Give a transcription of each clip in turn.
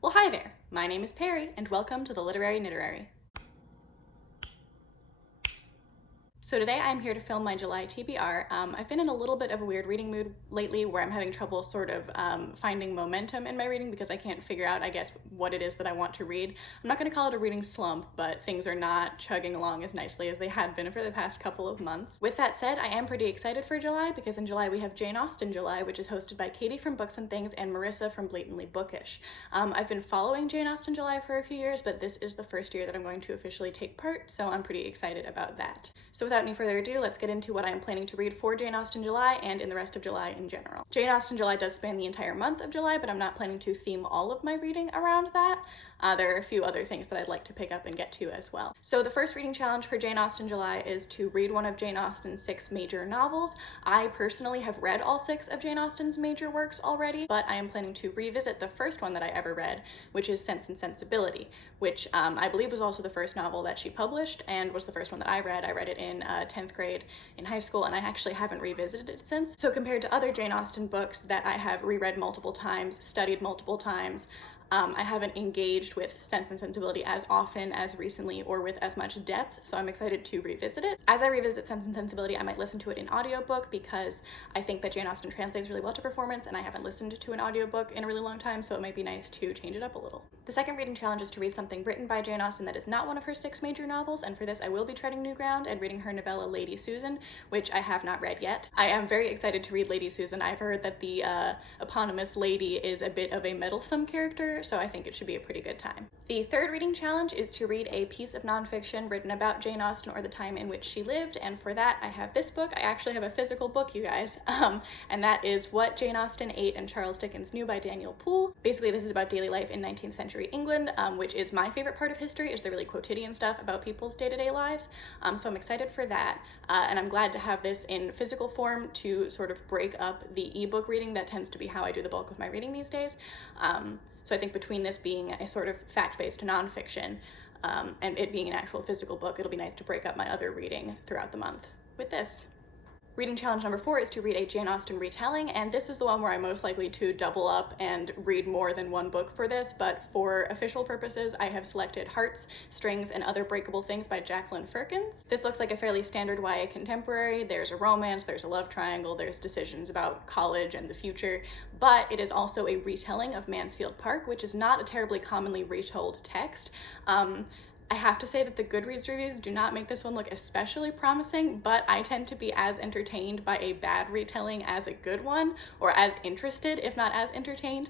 Well, hi there. My name is Perry, and welcome to the Literary Knitterary. So today I'm here to film my July TBR. I've been in a little bit of a weird reading mood lately where I'm having trouble sort of finding momentum in my reading because I can't figure out, I guess, what it is that I want to read. I'm not going to call it a reading slump, but things are not chugging along as nicely as they had been for the past couple of months. With that said, I am pretty excited for July because in July we have Jane Austen July, which is hosted by Katie from Books and Things and Marissa from Blatantly Bookish. I've been following Jane Austen July for a few years, but this is the first year that I'm going to officially take part, so I'm pretty excited about that. So without any further ado, let's get into what I'm planning to read for Jane Austen July and in the rest of July in general. Jane Austen July does span the entire month of July, but I'm not planning to theme all of my reading around that. There are a few other things that I'd like to pick up and get to as well. So the first reading challenge for Jane Austen July is to read one of Jane Austen's 6 major novels. I personally have read all 6 of Jane Austen's major works already, but I am planning to revisit the first one that I ever read, which is Sense and Sensibility, which I believe was also the first novel that she published and was the first one that I read. I read it in 10th grade in high school, and I actually haven't revisited it since. So compared to other Jane Austen books that I have reread multiple times, studied multiple times, I haven't engaged with Sense and Sensibility as often as recently or with as much depth, so I'm excited to revisit it. As I revisit Sense and Sensibility, I might listen to it in audiobook because I think that Jane Austen translates really well to performance, and I haven't listened to an audiobook in a really long time, so it might be nice to change it up a little. The second reading challenge is to read something written by Jane Austen that is not one of her 6 major novels, and for this I will be treading new ground and reading her novella Lady Susan, which I have not read yet. I am very excited to read Lady Susan. I've heard that the eponymous lady is a bit of a meddlesome character, so I think it should be a pretty good time. The third reading challenge is to read a piece of nonfiction written about Jane Austen or the time in which she lived, and for that I have this book. I actually have a physical book, you guys, and that is What Jane Austen Ate and Charles Dickens Knew by Daniel Poole. Basically, this is about daily life in 19th century England, which is my favorite part of history, is the really quotidian stuff about people's day-to-day lives, so I'm excited for that, and I'm glad to have this in physical form to sort of break up the ebook reading that tends to be how I do the bulk of my reading these days. So I think between this being a sort of fact-based nonfiction and it being an actual physical book, it'll be nice to break up my other reading throughout the month with this. Reading challenge number 4 is to read a Jane Austen retelling, and this is the one where I'm most likely to double up and read more than one book for this, but for official purposes, I have selected Hearts, Strings, and Other Breakable Things by Jacqueline Firkins. This looks like a fairly standard YA contemporary. There's a romance, there's a love triangle, there's decisions about college and the future, but it is also a retelling of Mansfield Park, which is not a terribly commonly retold text. I have to say that the Goodreads reviews do not make this one look especially promising, but I tend to be as entertained by a bad retelling as a good one, or as interested, if not as entertained.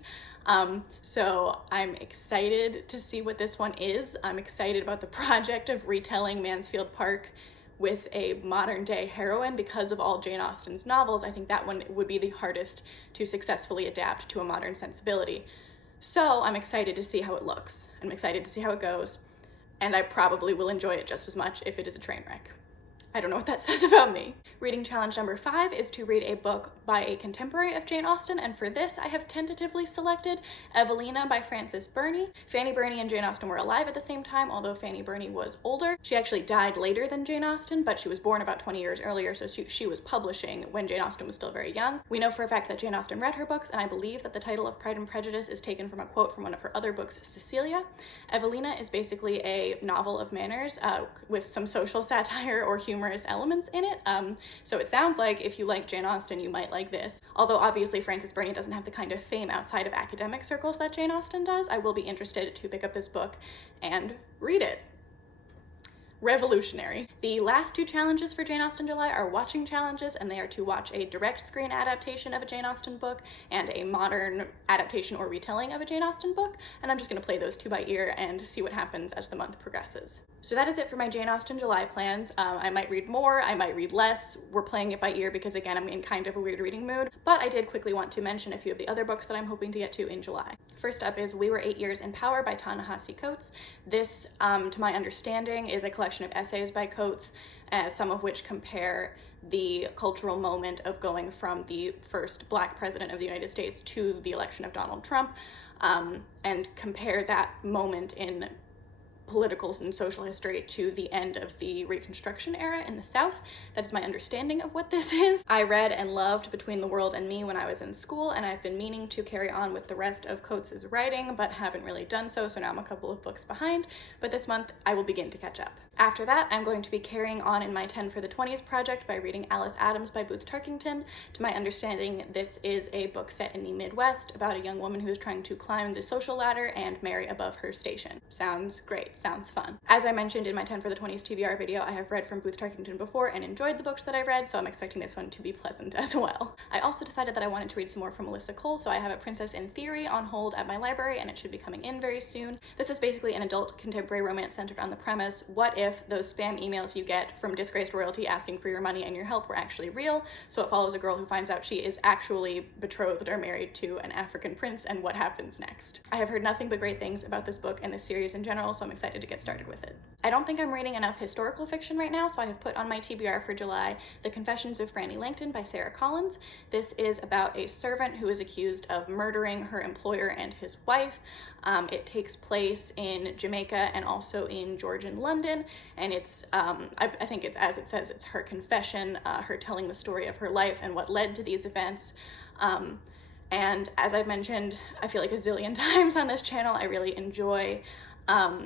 So I'm excited to see what this one is. I'm excited about the project of retelling Mansfield Park with a modern day heroine because of all Jane Austen's novels. I think that one would be the hardest to successfully adapt to a modern sensibility. So I'm excited to see how it looks. I'm excited to see how it goes. And I probably will enjoy it just as much if it is a train wreck. I don't know what that says about me. Reading challenge number 5 is to read a book by a contemporary of Jane Austen, and for this I have tentatively selected Evelina by Frances Burney. Fanny Burney and Jane Austen were alive at the same time, although Fanny Burney was older. She actually died later than Jane Austen, but she was born about 20 years earlier, so she was publishing when Jane Austen was still very young. We know for a fact that Jane Austen read her books, and I believe that the title of Pride and Prejudice is taken from a quote from one of her other books, Cecilia. Evelina is basically a novel of manners with some social satire or humorous elements in it, so it sounds like if you like Jane Austen, you might like this. Although obviously Frances Burney doesn't have the kind of fame outside of academic circles that Jane Austen does, I will be interested to pick up this book and read it. Revolutionary. The last 2 challenges for Jane Austen July are watching challenges, and they are to watch a direct screen adaptation of a Jane Austen book and a modern adaptation or retelling of a Jane Austen book, and I'm just going to play those 2 by ear and see what happens as the month progresses. So that is it for my Jane Austen July plans. I might read more, I might read less. We're playing it by ear because, again, I'm in kind of a weird reading mood, but I did quickly want to mention a few of the other books that I'm hoping to get to in July. First up is We Were 8 Years in Power by Ta-Nehisi Coates. This, to my understanding, is a collection of essays by Coates, some of which compare the cultural moment of going from the first Black president of the United States to the election of Donald Trump, and compare that moment in political and social history to the end of the Reconstruction era in the South. That is my understanding of what this is. I read and loved Between the World and Me when I was in school, and I've been meaning to carry on with the rest of Coates's writing, but haven't really done so now I'm a couple of books behind, but this month I will begin to catch up. After that, I'm going to be carrying on in my 10 for the 20s project by reading Alice Adams by Booth Tarkington. To my understanding, this is a book set in the Midwest about a young woman who is trying to climb the social ladder and marry above her station. Sounds great, sounds fun. As I mentioned in my 10 for the 20s TBR video, I have read from Booth Tarkington before and enjoyed the books that I read, so I'm expecting this one to be pleasant as well. I also decided that I wanted to read some more from Alyssa Cole, so I have A Princess in Theory on hold at my library, and it should be coming in very soon. This is basically an adult contemporary romance centered on the premise, what if those spam emails you get from disgraced royalty asking for your money and your help were actually real? So it follows a girl who finds out she is actually betrothed or married to an African prince and what happens next. I have heard nothing but great things about this book and this series in general, so I'm excited to get started with it. I don't think I'm reading enough historical fiction right now, so I have put on my TBR for July The Confessions of Frannie Langton by Sara Collins. This is about a servant who is accused of murdering her employer and his wife. It takes place in Jamaica and also in Georgian London, and it's, I think it's, as it says, it's her confession, her telling the story of her life and what led to these events. And as I've mentioned, I feel like a zillion times on this channel, I really enjoy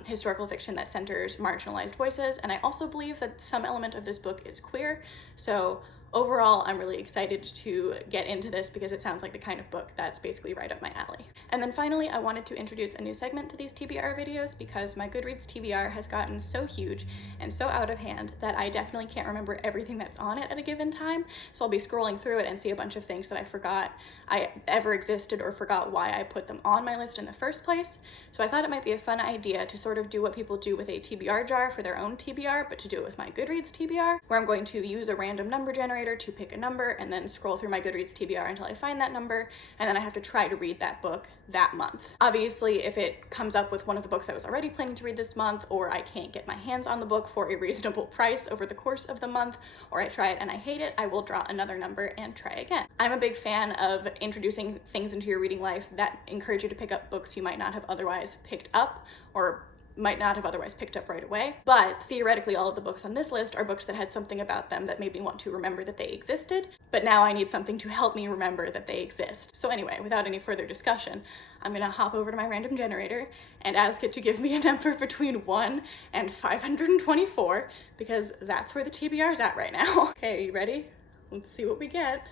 historical fiction that centers marginalized voices, and I also believe that some element of this book is queer, so overall, I'm really excited to get into this because it sounds like the kind of book that's basically right up my alley. And then finally, I wanted to introduce a new segment to these TBR videos because my Goodreads TBR has gotten so huge and so out of hand that I definitely can't remember everything that's on it at a given time. So I'll be scrolling through it and see a bunch of things that I forgot I ever existed or forgot why I put them on my list in the first place. So I thought it might be a fun idea to sort of do what people do with a TBR jar for their own TBR, but to do it with my Goodreads TBR, where I'm going to use a random number generator to pick a number and then scroll through my Goodreads TBR until I find that number, and then I have to try to read that book that month. Obviously, if it comes up with one of the books I was already planning to read this month, or I can't get my hands on the book for a reasonable price over the course of the month, or I try it and I hate it, I will draw another number and try again. I'm a big fan of introducing things into your reading life that encourage you to pick up books you might not have otherwise picked up, or might not have otherwise picked up right away. But theoretically, all of the books on this list are books that had something about them that made me want to remember that they existed, but now I need something to help me remember that they exist. So anyway, without any further discussion, I'm gonna hop over to my random generator and ask it to give me a number between 1 and 524, because that's where the TBR is at right now. Okay, you ready? Let's see what we get.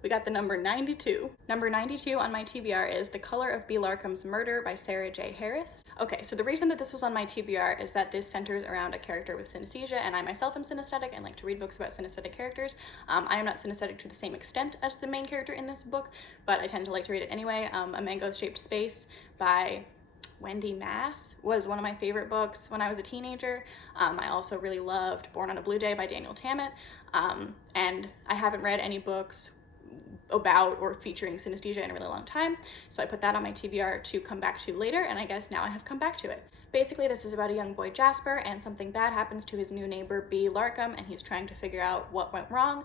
We got the number 92. Number 92 on my TBR is The Color of B. Larkham's Murder by Sarah J. Harris. Okay, so the reason that this was on my TBR is that this centers around a character with synesthesia, and I myself am synesthetic and like to read books about synesthetic characters. I am not synesthetic to the same extent as the main character in this book, but I tend to like to read it anyway. A Mango-Shaped Space by Wendy Mass was one of my favorite books when I was a teenager. I also really loved Born on a Blue Day by Daniel Tammet, and I haven't read any books about or featuring synesthesia in a really long time, so I put that on my TBR to come back to later, and I guess now I have come back to it. Basically, this is about a young boy, Jasper, and something bad happens to his new neighbor, B. Larkham, and he's trying to figure out what went wrong.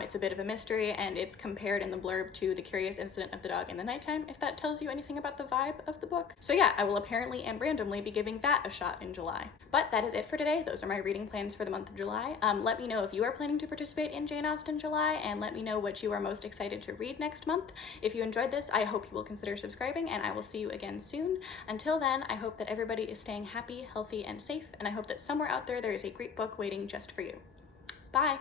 It's a bit of a mystery, and it's compared in the blurb to The Curious Incident of the Dog in the Nighttime, if that tells you anything about the vibe of the book. So yeah, I will apparently and randomly be giving that a shot in July. But that is it for today. Those are my reading plans for the month of July. Let me know if you are planning to participate in Jane Austen July, and let me know what you are most excited to read next month. If you enjoyed this, I hope you will consider subscribing, and I will see you again soon. Until then, I hope that everybody is staying happy, healthy, and safe, and I hope that somewhere out there is a great book waiting just for you. Bye!